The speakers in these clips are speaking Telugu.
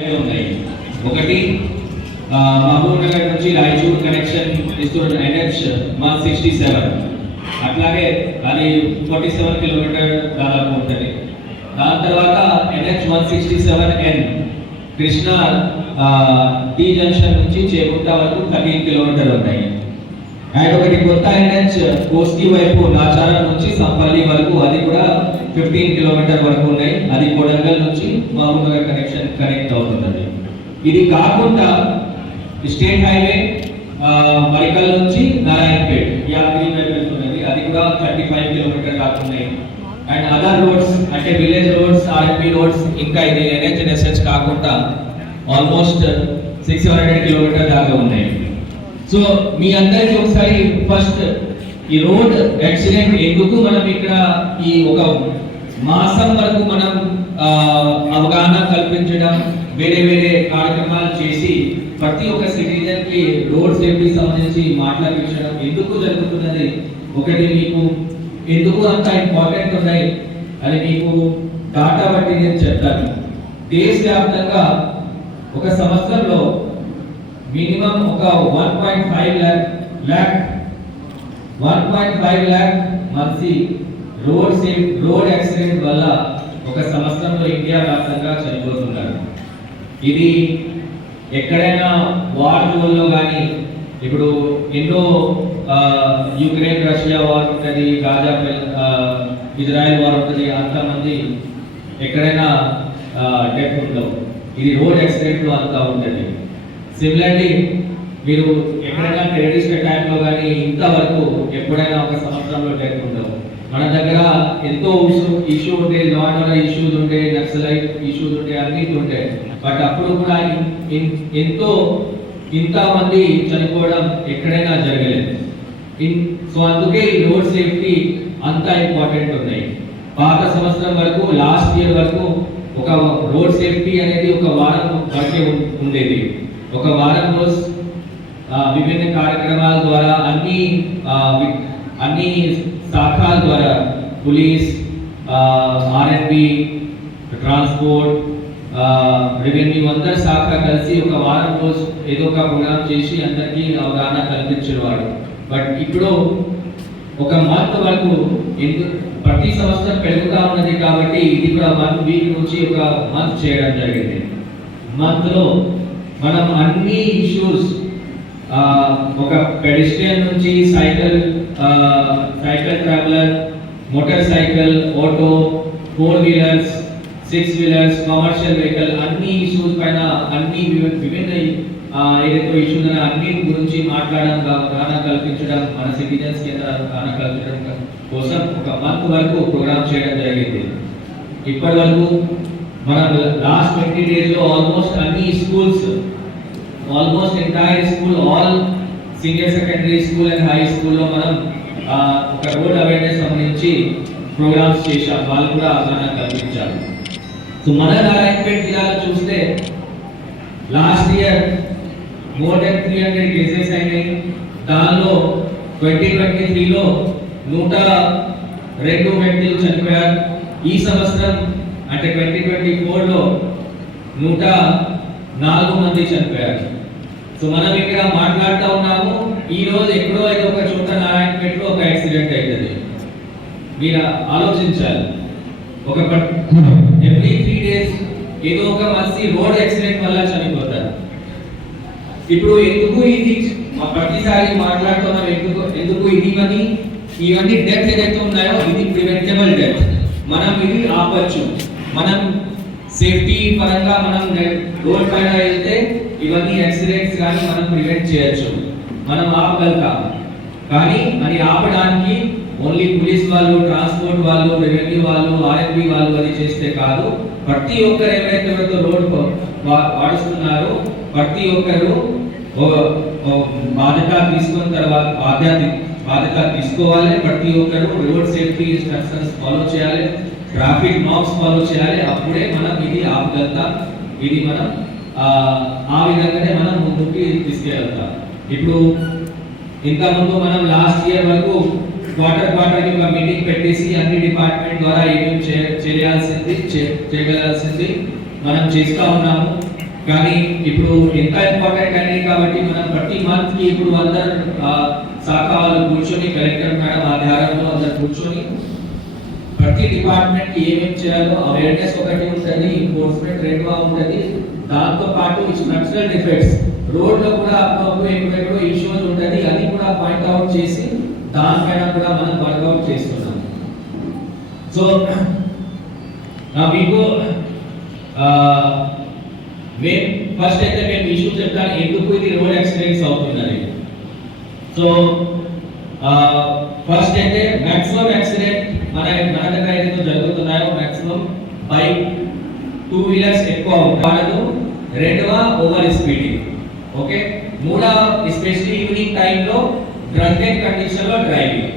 ఉన్నాయి. ఒకటి మహబూబ్ నగర్ నుంచి రాయచూర్ కనెక్షన్ ఇస్తున్న ఎన్హెచ్ వన్ సిక్స్టీ సెవెన్ అట్లాగే అది ఫార్టీ సెవెన్ కిలోమీటర్ దాదాపు ఉంటుంది. దాని తర్వాత NH one sixty seven N Krishna T junction నుంచి చేకుంటా వరకు థర్టీన్ కిలోమీటర్ ఉన్నాయి అండ్ ఒకటి కొత్త ఎన్హెచ్ కోస్కి వైపు నాచారం నుంచి సంపల్లి వరకు అది కూడా ఫిఫ్టీన్ కిలోమీటర్ వరకు ఉన్నాయి. అది కొడంగల్ నుంచి మహబూబ్నగర్ కనెక్షన్ కనెక్ట్ అవుతుందండి. ఇది కాకుండా స్టేట్ హైవే మరికల్ నుంచి నారాయణపేట్ యాత్రి వైపు వెళ్తున్నది. అది కూడా థర్టీ ఫైవ్ కిలోమీటర్ దాకా అండ్ అదర్ రోడ్స్ అంటే విలేజ్ రోడ్స్ ఆర్ఎంపీ రోడ్స్ ఇంకా ఇది ఎన్హెచ్ఎన్ఎస్హెచ్ కాకుండా ఆల్మోస్ట్ సిక్స్ హండ్రెడ్ కిలోమీటర్ దాకా ఉన్నాయి. సో మీ అందరికీ ఒకసారి ఫస్ట్ ఈ రోడ్ యాక్సిడెంట్ ఎందుకు మనం ఇక్కడ ఈ ఒక మాసం వరకు మనం అవగాహన కల్పించడం వేరే వేరే కార్యక్రమాలు చేసి ప్రతి ఒక్క సిటిజన్కి రోడ్ సేఫ్టీ సంబంధించి మాట్లాడించడం ఎందుకు జరుగుతున్నది? ఒకటి మీకు ఎందుకు అంత ఇంపార్టెంట్ ఉన్నాయి? అని మీకు డాటా బట్టి నేను చెప్తాను. దేశవ్యాప్తంగా ఒక సంవత్సరంలో మినిమం ఒక one point five lakh lakh one point five lakh మంది రోడ్ సేఫ్ రోడ్ యాక్సిడెంట్ వల్ల ఒక సంవత్సరంలో ఇండియా వ్యాప్తంగా చనిపోతున్నారు. ఇది ఎక్కడైనా వార్ జోన్లో కానీ ఇప్పుడు ఎన్నో యుక్రెయిన్ రష్యా వార్ ఉంటుంది గాజా ఇజ్రాయెల్ వార్ ఉంటుంది అంతమంది ఎక్కడైనా డెత్ ఉండవు. ఇది రోడ్ యాక్సిడెంట్లు అంతా ఉంటుంది. సిమిలర్లీ మీరు ఎక్కడైనా ట్రెడిషనల్ టైంలో కానీ ఇంతవరకు ఎప్పుడైనా ఒక సంవత్సరంలో డెత్ ఉండవు మన దగ్గర ఎంతో ఇష్యూ ఉంటే లా అండ్ ఆర్డర్ ఇష్యూస్ ఉంటే నక్సలైట్ ఇష్యూస్ ఉంటే అన్నిటి ఉంటాయి. బట్ అప్పుడు కూడా ఎంతో ఇంతమంది చనిపోవడం ఎక్కడైనా జరగలేదు. సో అందుకే ఈ రోడ్ సేఫ్టీ అంత ఇంపార్టెంట్ ఉన్నాయి. పాత సంవత్సరం వరకు లాస్ట్ ఇయర్ వరకు ఒక రోడ్ సేఫ్టీ అనేది ఒక వారం వరకే ఉండేది. ఒక వారం విభిన్న కార్యక్రమాల ద్వారా అన్ని అన్ని శాఖల ద్వారా పోలీస్ ఆర్ఎన్బి ట్రాన్స్పోర్ట్ రెవెన్యూ అందరి శాఖ కలిసి ఒక వారం రోజు ఏదో ఒక ప్రోగ్రామ్ చేసి అందరికీ అవగాహన కల్పించేవాడు బట్ ఇప్పుడు ఒక మంత్ వరకు ఎందుకు ప్రతి సంవత్సరం పెరుగుతూ ఉన్నది కాబట్టి ఇది కూడా వన్ వీక్ నుంచి ఒక మంత్ చేయడం జరిగింది. మంత్లో మనం అన్ని ఇష్యూస్ ఒక పెడిస్ట్రియన్ నుంచి cycle cycle traveller motor cycle auto four wheelers six wheelers commercial vehicle అన్ని ఇష్యూస్ పైన అన్ని విభిన్న ఏదైతే ఇష్యూస్ ఉన్నాయో అన్ని గురించి మాట్లాడడం అవగాహన కల్పించడం మన సిటిజన్స్ కింద అవగాహన కల్పించడం కోసం ఒక మంత్ వరకు ప్రోగ్రామ్ చేయడం జరిగింది. ఇప్పటి వరకు మనం లాస్ట్ ట్వంటీ డేస్లో ఆల్మోస్ట్ అన్ని schools almost entire school all senior secondary school and high స్కూల్లో మనం ఒక రోడ్ అవేర్నెస్ సంబంధించి ప్రోగ్రామ్స్ చేశాం. వాళ్ళు కూడా అవగాహన కల్పించారు. సో మన నారాయణపేట జిల్లాలో చూస్తే last year more than three hundred cases అయినాయి. దానిలో ట్వంటీ ట్వంటీ త్రీలో నూట రెండు వ్యక్తులు చనిపోయారు. ఈ సంవత్సరం అంటే ట్వంటీ ట్వంటీ ఫోర్లో నూట నాలుగు మంది చనిపోయారు. సో మనం ఇక్కడ మాట్లాడుతూ ఉన్నాము ఈ రోజు ఎక్కడో అయితే ఒక చోట నారాయణపేటలో ఒక యాక్సిడెంట్ అవుతుంది మీరు ఆలోచించాలి. ఒక ఎవ్రీ త్రీ డేస్ ఏదో ఒక మనిషి రోడ్ యాక్సిడెంట్ వల్ల చనిపోతారు. ఇప్పుడు ఎందుకు ఇది ప్రతిసారి మాట్లాడుతున్నాం ఎందుకు ఎందుకు ఇది అని ఇవన్నీ డెత్ ఏదైతే ఉన్నాయో ఇది ప్రివెంటబుల్ డెత్. మనం ఇది ఆపచ్చు. మనం సేఫ్టీ పరంగా మనం రోడ్ పైన వెళ్తే ఇవన్నీ యాక్సిడెంట్స్ కానీ మనం ప్రివెంట్ చేయొచ్చు. మనం ఆపగలుగుతాం. కానీ అది ఆపడానికి ఓన్లీ పోలీస్ వాళ్ళు ట్రాన్స్పోర్ట్ వాళ్ళు రెవెన్యూ వాళ్ళు ఆర్ఎంపీ వాళ్ళు అది చేస్తే కాదు. ప్రతి ఒక్కరు ఎవరైతే రోడ్ వాడుస్తున్నారో ప్రతి ఒక్కరు బాధ్యత తీసుకున్న తర్వాత బాధ్యత బాధ్యత తీసుకోవాలి. ప్రతి ఒక్కరు రోడ్ సేఫ్టీ ఇన్స్ట్రక్షన్స్ ఫాలో చేయాలి. ట్రాఫిక్ నామ్స్ ఫాలో చేయాలి అప్పుడే మనం ఇది ఆపగలుగుతాం ఇది మనం ఆ, విధంగానే మనం ముందుకి తీసుకెళ్తాం. ఇప్పుడు ఇంకా ముందు మనం లాస్ట్ ఇయర్ వరకు క్వార్టర్ క్వార్టర్కి ఒక మీటింగ్ పెట్టేసి అన్ని డిపార్ట్మెంట్ ద్వారా ఏమేమి చే- చేయాల్సింది చేయగలాల్సింది మనం చేస్తా ఉన్నాము. కానీ ఇప్పుడు ఎంత ఇంపార్టెంట్ అనేది కాబట్టి మనం ప్రతి మంత్కి ఇప్పుడు అందరు శాఖ వాళ్ళు కూర్చొని కలెక్టర్ మేడం ఆధారంలో అందరు కూర్చొని ప్రతి డిపార్ట్మెంట్ ఏమేమి చేయాలో అవేర్నెస్ ఒకటి ఉంటుంది ఎన్ఫోర్స్మెంట్ రెండుగా ఉంటుంది. దాంతో పాటు స్ట్రక్చరల్ డిఫెక్ట్స్ రోడ్లో కూడా అప్పుడప్పుడు ఎక్కడెక్కడో ఇష్యూస్ ఉంటుంది అది కూడా పాయింట్ అవుట్ చేసి దానిపైన కూడా మనం వర్కౌట్ చేస్తున్నాం. సో మీకు మేము ఫస్ట్ అయితే మేము ఇష్యూ చెప్తాను ఎందుకు ఇది రోడ్ యాక్సిడెంట్స్ అవుతుందని సో ఫస్ట్ అయితే మ్యాక్సిమం యాక్సిడెంట్ మన మన దగ్గర జరుగుతున్నాయో మాక్సిమం బైక్ టూ వీలర్స్ ఎక్కువ వాడదు రెండవ ఓవర్ స్పీడింగ్ ఓకే మూడవ ఎస్పెషలీ ఈవినింగ్ టైంలో డ్రంకెన్ కండిషన్లో డ్రైవింగ్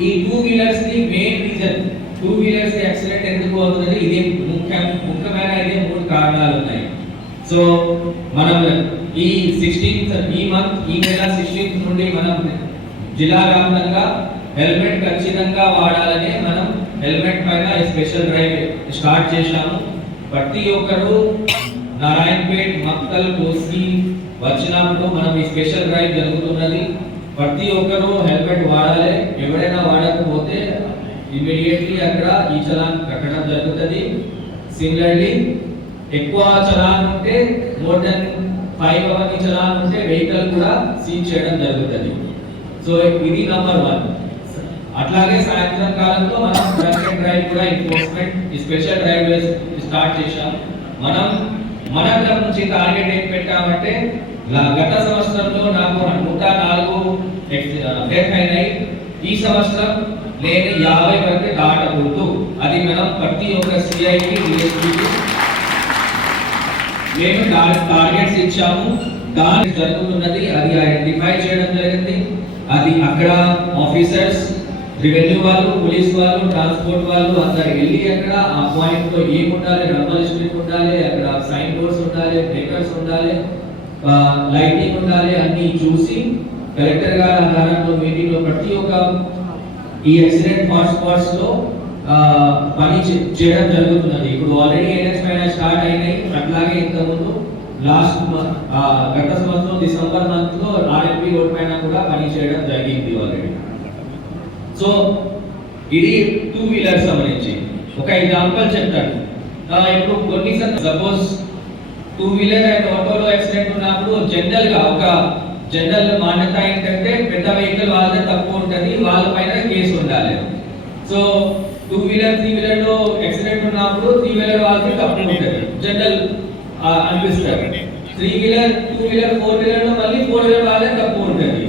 ఈ two వీలర్స్కి main reason two wheelers accident ఎందుకు అవుతుంది ఇదే ముఖ్య ముఖ్యమైన ఇదే మూడు కారణాలు ఉన్నాయి. సో మనం ఈ సిక్స్టీన్త్ ఈ మంత్ ఈ నెల సిక్స్టీన్త్ నుండి మనం జిల్లా వ్యాప్తంగా హెల్మెట్ ఖచ్చితంగా వాడాలని మనం హెల్మెట్ పైన స్పెషల్ డ్రైవ్ స్టార్ట్ చేశాము. ప్రతి ఒక్కరు నారాయణపేట్ మక్కల్ కోసి వచ్చినప్పుడు మనం ఈ స్పెషల్ డ్రైవ్ జరుగుతున్నది. ప్రతి ఒక్కరు హెల్మెట్ వాడాలి. ఎవరైనా వాడకపోతే ఇమీడియట్లీ అక్కడ ఈ చలాన్ కట్టడం జరుగుతుంది. సిమిలర్లీ ఎక్కువ చలాన్ ఉంటే more than five hour challan ఉంటే వెహికల్ కూడా సీజ్ చేయడం జరుగుతుంది. సో ఇది నంబర్ వన్. అట్లాగే సాయంత్రం కాలంలో మనం డ్రంక్ డ్రైవ్ కూడా ఎన్ఫోర్స్మెంట్ స్పెషల్ డ్రైవ్ స్టార్ట్ చేశాం. మనం మన నుంచి టార్గెట్ ఏం పెట్టామంటే గత సంవత్సరంలో నాకు నూట నాలుగు డెత్ అయినాయి ఈ సంవత్సరం నేను యాభై వరకు దాటకూడదు. అది మనం ప్రతి ఒక్క సిఐకి డిఎస్పీకి మేము టార్గెట్స్ ఇచ్చాము. దాని జరుగుతున్నది అది ఐడెంటిఫై చేయడం జరిగింది. అది అక్కడ ఆఫీసర్స్ రెవెన్యూ వాళ్ళు పోలీస్ వాళ్ళు ట్రాన్స్పోర్ట్ వాళ్ళు అందరు వెళ్ళి అక్కడ ఆ పాయింట్లో ఏమి ఉండాలి రంబల్ స్ట్రీట్ ఉండాలి అక్కడ సైన్ బోర్డ్స్ ఉండాలి బ్రేకర్స్ ఉండాలి లైటింగ్ ఉండాలి అన్ని చూసి కలెక్టర్ గారు ఆధారంలో మీటింగ్లో ప్రతి ఒక్క ఈ యాక్సిడెంట్ హాట్ స్పాట్స్లో పని చేయడం జరుగుతున్నది. ఇప్పుడు ఆల్రెడీ ఎన్ఎస్ పైన స్టార్ట్ అయినాయి. అట్లాగే ఇంతకుముందు లాస్ట్ గత సంవత్సరం డిసెంబర్ మంత్లో ఆర్ఎంపీ రోడ్ పైన కూడా పని చేయడం జరిగింది ఆల్రెడీ సో ఇది టూ వీలర్ సంబంధించి. ఒక ఎగ్జాంపుల్ చెప్తాను. ఇప్పుడు కొన్ని సపోజ్ టూ వీలర్ అండ్ ఆటోలో యాక్సిడెంట్ ఉన్నప్పుడు జనరల్గా ఒక జనరల్ మాన్యత ఏంటంటే పెద్ద వెహికల్ వాళ్ళదే తక్కువ ఉంటుంది వాళ్ళ పైన కేసు ఉండాలి. సో టూ వీలర్ త్రీ వీలర్లో యాక్సిడెంట్ ఉన్నప్పుడు త్రీ వీలర్ వాళ్ళకి తక్కువ ఉంటుంది. జనరల్ అనిపిస్తారు three wheeler two wheeler four వీలర్లో మళ్ళీ ఫోర్ వీలర్ వాళ్ళే తక్కువ ఉంటుంది.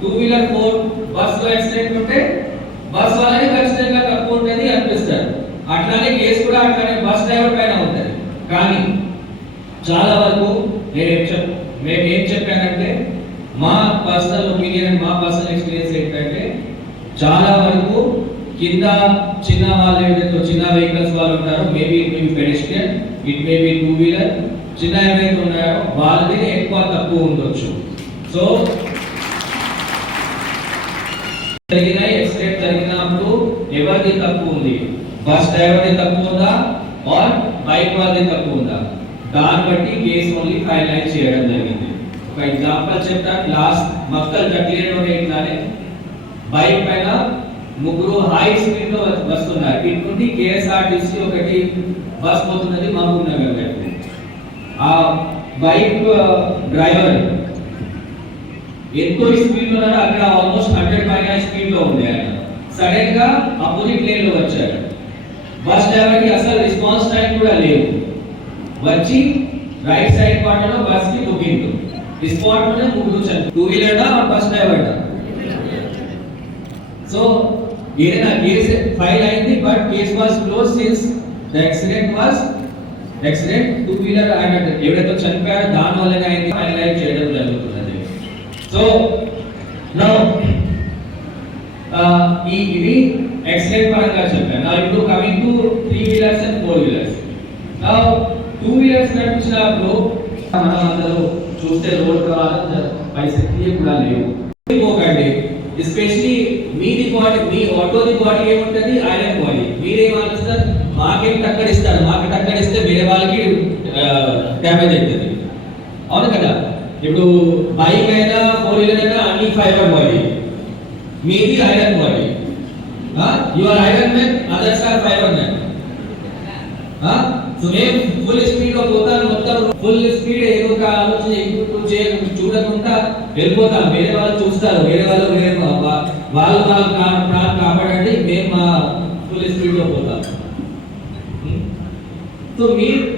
టూ వీలర్ ఫోర్ బస్లో యాక్సిడెంట్ ఉంటే బస్ వాళ్ళని ఖచ్చితంగా తక్కువ ఉంటుంది అనిపిస్తారు అట్లానే కేసు కూడా అట్లానే బస్ డ్రైవర్ పైన ఉంటుంది కానీ చాలా వరకు నేను ఏం చెప్ మేము ఏం చెప్పానంటే మా పర్సనల్ ఒపీనియన్ మా పర్సనల్ ఎక్స్పీరియన్స్ ఏంటంటే చాలా వరకు కింద చిన్న వాళ్ళు ఏదైతే చిన్న వెహికల్స్ వాళ్ళు ఉంటారో maybe maybe pedestrian it may be two wheeler చిన్న ఏవైతే ఉన్నాయో వాళ్ళది ఎక్కువ తక్కువ ఉండొచ్చు సో జరిగిన యాక్సిడెంట్ జరిగినప్పుడు ఎవరిది తక్కువ ఉంది? బస్ డ్రైవర్ది తక్కువ ఉందా? ఆర్ బైక్ వాళ్ళది తక్కువ ఉందా? దాన్ని బట్టి కేసు ఓన్లీ ఫైనలైజ్ చేయడం జరిగింది. ఒక ఎగ్జాంపుల్ చెప్తాను లాస్ట్ మక్కల్ కట్లేరు ఇట్లానే బైక్ పైన ముగ్గురు హై స్పీడ్లో వస్తున్నారు. ఇటు నుండి కేఎస్ఆర్టీసీ ఒకటి బస్ పోతున్నది మహబూబ్ నగర్ వైపు. ఆ బైక్ డ్రైవర్ ఎంతో స్పీడ్లో ఉన్నాడు అక్కడ ఆల్మోస్ట్ హండ్రెడ్ పైన స్పీడ్లో ఉంది ఆయన. సడన్గా అపోజిట్ లేన్లో వచ్చాడు బస్ డ్రైవర్కి అసలు రెస్పాన్స్ టైం కూడా లేవు. వచ్చి రైట్ సైడ్ పార్ట్లో బస్కి దుబ్బిండు స్పాట్లోనే కూర్చొని two wheeler bus driver so ఏదైనా కేసు ఫైల్ అయింది but case was close since the accident was accident two wheeler ఆయన ఎవడైతే చనిపోయారో దాని వల్లనే అయింది. ఫైనలైజ్ చేయడం జరుగుతున్నది. సో నౌ ఈ ఇది యాక్సిడెంట్ పరంగా చెప్పాను నా ఇప్పుడు coming to three wheelers and four wheelers నా టూ వీలర్స్ నడిపించినప్పుడు మనం అందరూ చూస్తే రోడ్ కావాలని పరిస్థితి కూడా లేవు. పోకండి. ఎస్పెషలీ మీది బాడీ మీ ఆటోది బాడీ ఏముంటుంది? ఐరన్ బాడీ మీరేం ఆలోచిస్తారు మాకేం టక్కడిస్తారు మాకు టక్కడిస్తే వేరే వాళ్ళకి డ్యామేజ్ అవుతుంది. అవును కదా? ఇప్పుడు బైక్ అయినా ఫోర్ వీలర్ అయినా అన్ని ఫైబర్ బాడీ మీది iron body You your iron man others are fibre man so మేము ఫుల్ స్పీడ్లో పోతాను మొత్తం ఫుల్ స్పీడ్ ఏదో ఒక ఆలోచన ఎక్కువ చేయకుండా చూడకుండా వెళ్ళిపోతాం. వేరే వాళ్ళు చూస్తారు. వేరే వాళ్ళు వేరే వా- వా- వాళ్ళు ప్రాణం కాపాడండి. మేము ఫుల్ స్పీడ్లో పోతాం. Hmm? సో మీరు